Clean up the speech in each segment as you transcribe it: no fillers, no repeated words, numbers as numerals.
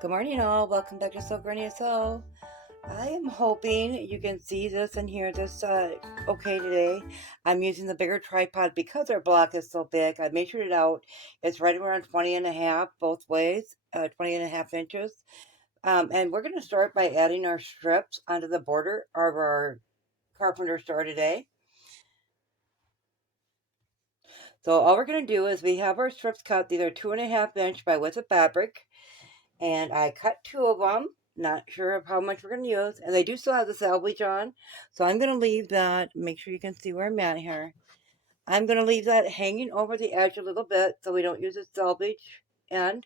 Good morning all, welcome back to Sew Granny Sew. I am hoping you can see this and hear this okay today. I'm using the bigger tripod because our block is so big. I measured it out. It's right around 20 and a half both ways, 20 and a half inches. And we're going to start by adding our strips onto the border of our Carpenter Star today. So all we're going to do is we have our strips cut. These are 2.5 inch by width of fabric. And I cut 2 of them. Not sure of how much we're going to use. And they do still have the selvage on. So I'm going to leave that. Make sure you can see where I'm at here. I'm going to leave that hanging over the edge a little bit so we don't use the selvage end.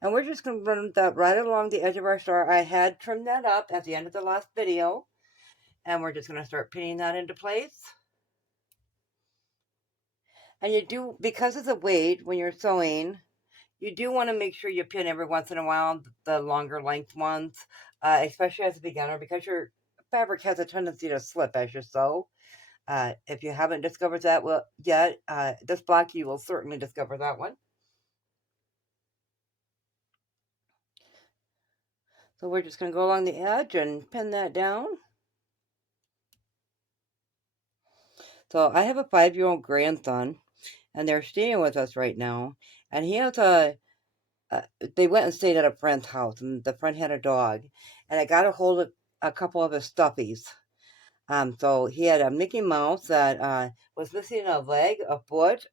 And we're just going to run that right along the edge of our star. I had trimmed that up at the end of the last video. And we're just going to start pinning that into place. And you do, because of the weight when you're sewing, you do want to make sure you pin every once in a while the longer length ones, especially as a beginner, because your fabric has a tendency to slip as you sew. If you haven't discovered that yet, this block you will certainly discover that one. So we're just going to go along the edge and pin that down. So I have a 5-year-old grandson, and they're staying with us right now, and he has they went and stayed at a friend's house, and the friend had a dog, and I got a hold of a couple of his stuffies. So he had a Mickey Mouse that was missing a leg, a foot.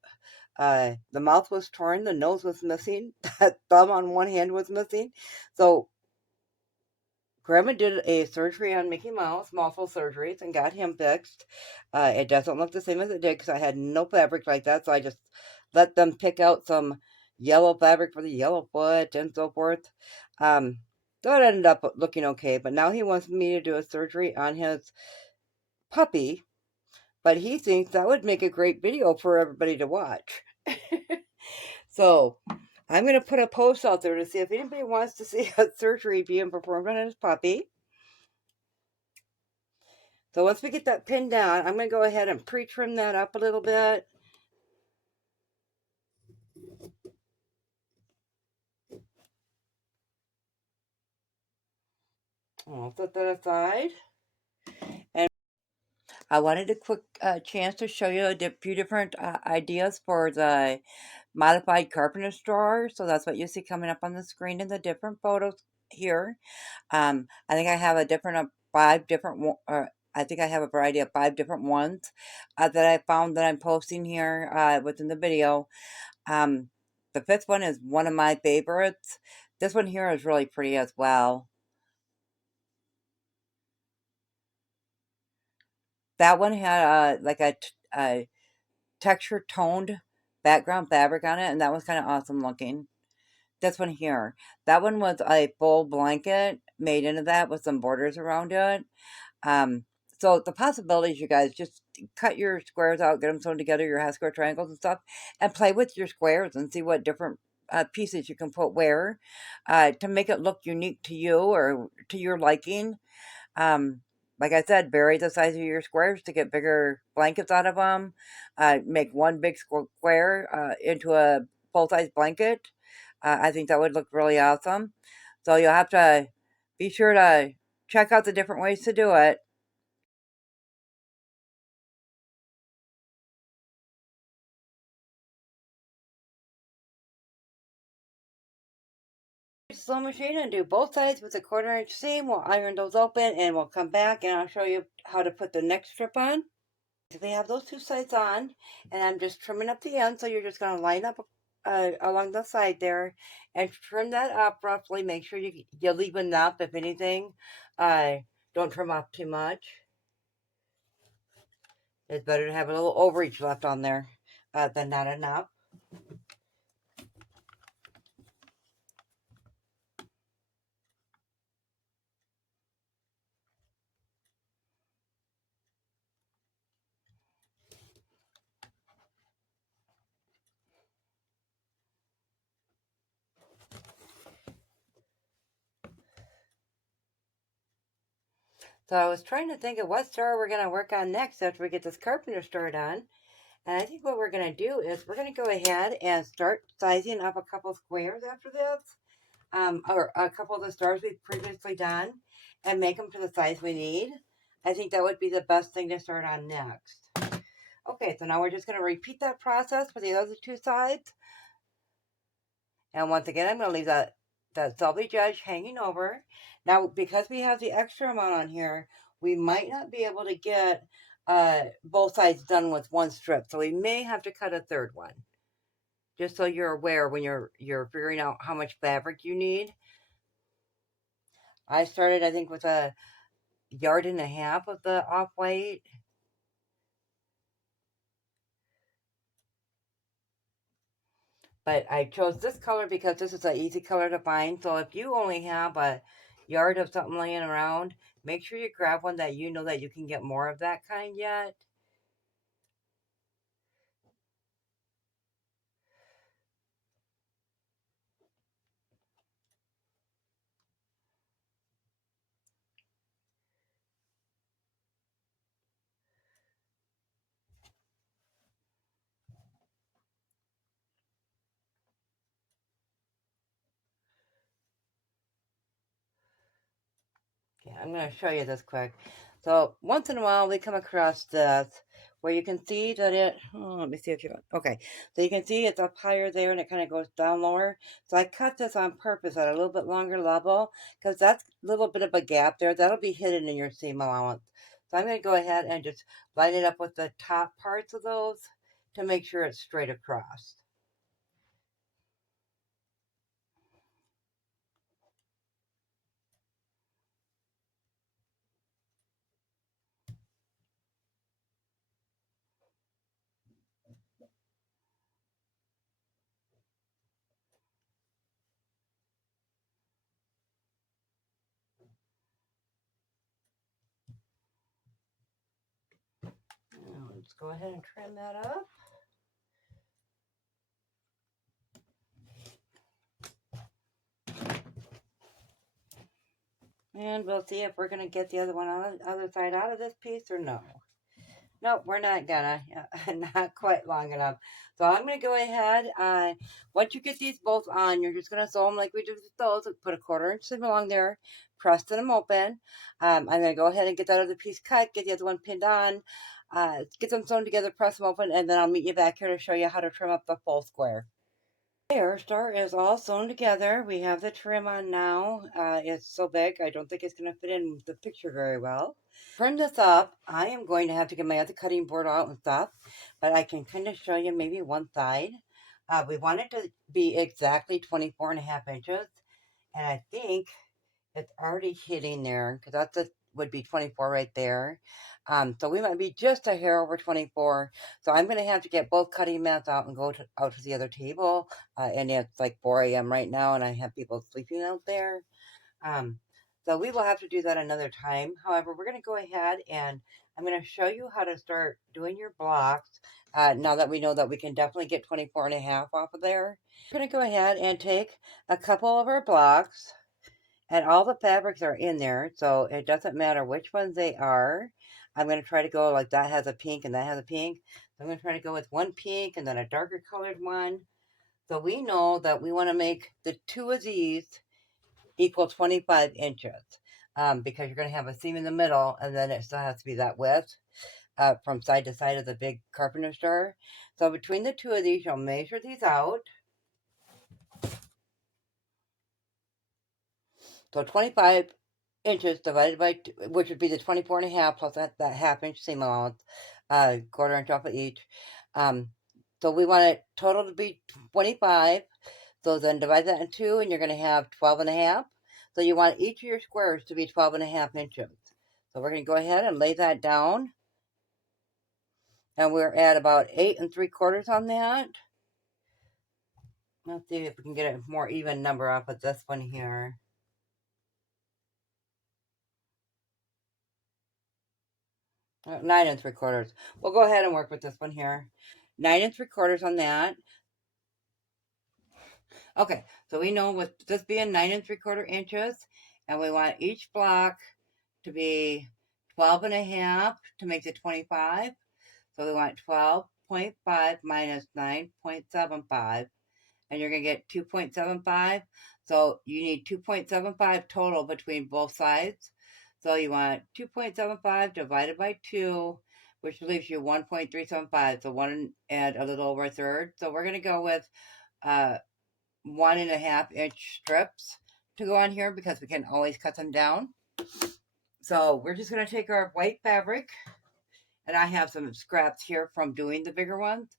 The mouth was torn, the nose was missing, the thumb on one hand was missing. So Grandma did a surgery on Mickey Mouse, multiple surgeries, and got him fixed. It doesn't look the same as it did because I had no fabric like that, so I just let them pick out some yellow fabric for the yellow foot and so forth. So it ended up looking okay, but now he wants me to do a surgery on his puppy, but he thinks that would make a great video for everybody to watch. So I'm going to put a post out there to see if anybody wants to see a surgery being performed on his puppy. So once we get that pinned down, I'm going to go ahead and pre-trim that up a little bit. I'll set that aside. And I wanted a quick chance to show you a few different ideas for the modified Carpenter Star. So that's what you see coming up on the screen in the different photos here. I think I have a different 5 different I think I have a variety of 5 different ones that I found that I'm posting here within the video. The 5th one is one of my favorites. This one here is really pretty as well. That one had like a texture toned background fabric on it, and that was kind of awesome looking. This one here, that one was a full blanket made into that with some borders around it. So the possibilities, you guys, just cut your squares out, get them sewn together, your half square triangles and stuff, and play with your squares and see what different pieces you can put where to make it look unique to you or to your liking. Like I said, vary the size of your squares to get bigger blankets out of them. Make one big square into a full-size blanket. I think that would look really awesome. So you'll have to be sure to check out the different ways to do it. Slow machine and do both sides with a 1/4 inch seam. We'll iron those open and we'll come back and I'll show you how to put the next strip on. So we have those 2 sides on and I'm just trimming up the end, so you're just going to line up along the side there and trim that up roughly. Make sure you leave enough, if anything. Don't trim off too much. It's better to have a little overreach left on there than not enough. So I was trying to think of what star we're going to work on next after we get this Carpenter Star done. And I think what we're going to do is we're going to go ahead and start sizing up a couple squares after this. or a couple of the stars we've previously done and make them to the size we need. I think that would be the best thing to start on next. Okay, so now we're just going to repeat that process for the other two sides. And once again, I'm going to leave that selvage edge hanging over. Now, because we have the extra amount on here, we might not be able to get both sides done with one strip. So we may have to cut a third one. Just so you're aware when you're figuring out how much fabric you need. I started, I think, with a yard and a half of the off-white. But I chose this color because this is an easy color to find. So if you only have a yard of something laying around, make sure you grab one that you know that you can get more of that kind yet. Okay, I'm going to show you this quick. So once in a while we come across this where you can see that let me see if you, okay. So you can see it's up higher there and it kind of goes down lower. So I cut this on purpose at a little bit longer level because that's a little bit of a gap there. That'll be hidden in your seam allowance. So I'm going to go ahead and just line it up with the top parts of those to make sure it's straight across. Now let's go ahead and trim that up. And we'll see if we're going to get the other one on the other side out of this piece or no. Nope, we're not gonna. Not quite long enough. So I'm going to go ahead. Once you get these both on, you're just going to sew them like we did with those. Put a 1/4 inch seam along there, press them open. I'm going to go ahead and get that other piece cut, get the other one pinned on, get them sewn together, press them open, and then I'll meet you back here to show you how to trim up the full square. There, star is all sewn together. We have the trim on now. It's so big, I don't think it's going to fit in the picture very well. Trim this up. I am going to have to get my other cutting board out and stuff, but I can kind of show you maybe one side. We want it to be exactly 24.5 inches, and I think it's already hitting there because would be 24 right there. So we might be just a hair over 24. So I'm going to have to get both cutting mats out and go out to the other table. And it's like 4 a.m. right now, and I have people sleeping out there. So we will have to do that another time. However, we're going to go ahead and I'm going to show you how to start doing your blocks. Now that we know that we can definitely get 24.5 off of there. We're going to go ahead and take a couple of our blocks. And all the fabrics are in there, so it doesn't matter which ones they are. I'm going to try to go like that has a pink and that has a pink. So I'm going to try to go with one pink and then a darker colored one. So we know that we want to make the two of these equal 25 inches because you're going to have a seam in the middle and then it still has to be that width from side to side of the big Carpenter Star. So between the two of these, you'll measure these out. So 25 inches divided by two, which would be the 24.5 plus that 1/2 inch seam allowance, 1/4 inch off of each. So we want it total to be 25. So then divide that in two and you're going to have 12.5. So you want each of your squares to be 12.5 inches. So we're going to go ahead and lay that down. And we're at about 8 3/4 on that. Let's see if we can get a more even number off of this one here. 9 3/4. We'll go ahead and work with this one here. 9 3/4 on that. Okay, so we know with this being 9 3/4 inches, and we want each block to be 12.5 to make it 25. So we want 12.5 minus 9.75. and you're going to get 2.75. So you need 2.75 total between both sides. So you want 2.75 divided by 2, which leaves you 1.375. So 1 and a little over a third. So we're going to go with 1.5 inch strips to go on here because we can always cut them down. So we're just going to take our white fabric, and I have some scraps here from doing the bigger ones.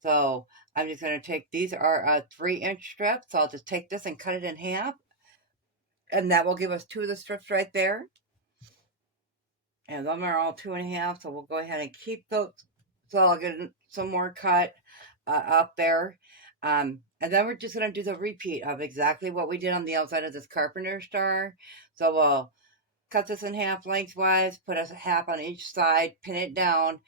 So I'm just going to take, these are 3-inch strips. So I'll just take this and cut it in half. And that will give us 2 of the strips right there. And them are all 2.5. So we'll go ahead and keep those. So I'll get some more cut up there. And then we're just going to do the repeat of exactly what we did on the outside of this Carpenter Star. So we'll cut this in half lengthwise, put a half on each side, pin it down,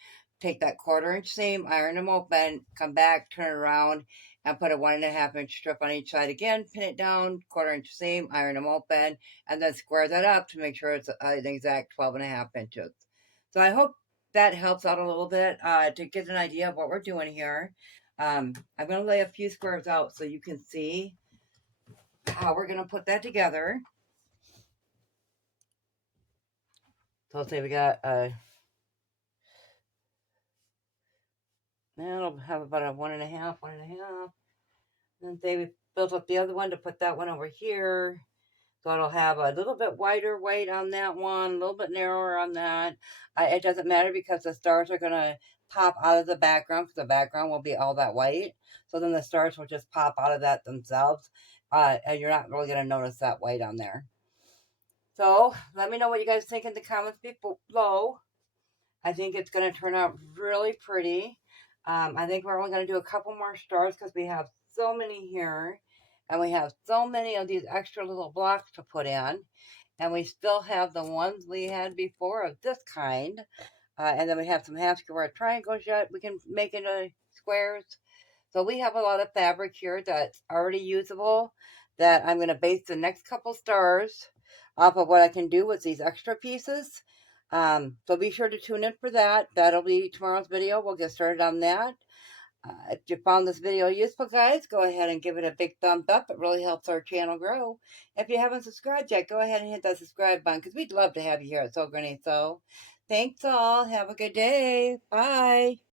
take that 1/4 inch seam, iron them open, come back, turn it around, and put a 1.5 inch strip on each side again, pin it down, 1/4 inch seam, iron them open, and then square that up to make sure it's an exact 12.5 inches. So I hope that helps out a little bit to get an idea of what we're doing here. I'm going to lay a few squares out so you can see how we're going to put that together. So let's say we got now it'll have about a 1.5, 1.5. And say we built up the other one to put that one over here. So it'll have a little bit wider weight on that one, a little bit narrower on that. It doesn't matter because the stars are going to pop out of the background because the background will be all that white. So then the stars will just pop out of that themselves. And you're not really going to notice that white on there. So let me know what you guys think in the comments below. I think it's going to turn out really pretty. I think we're only going to do a couple more stars because we have so many here. And we have so many of these extra little blocks to put in. And we still have the ones we had before of this kind. And then we have some half square triangles yet we can make into squares. So we have a lot of fabric here that's already usable that I'm going to base the next couple stars off of what I can do with these extra pieces. So be sure to tune in for that. That'll be tomorrow's video. We'll get started on that. If you found this video useful, guys, go ahead and give it a big thumbs up. It really helps our channel grow. If you haven't subscribed yet, go ahead and hit that subscribe button because we'd love to have you here at Sew Granny Sew. Thanks all. Have a good day. Bye.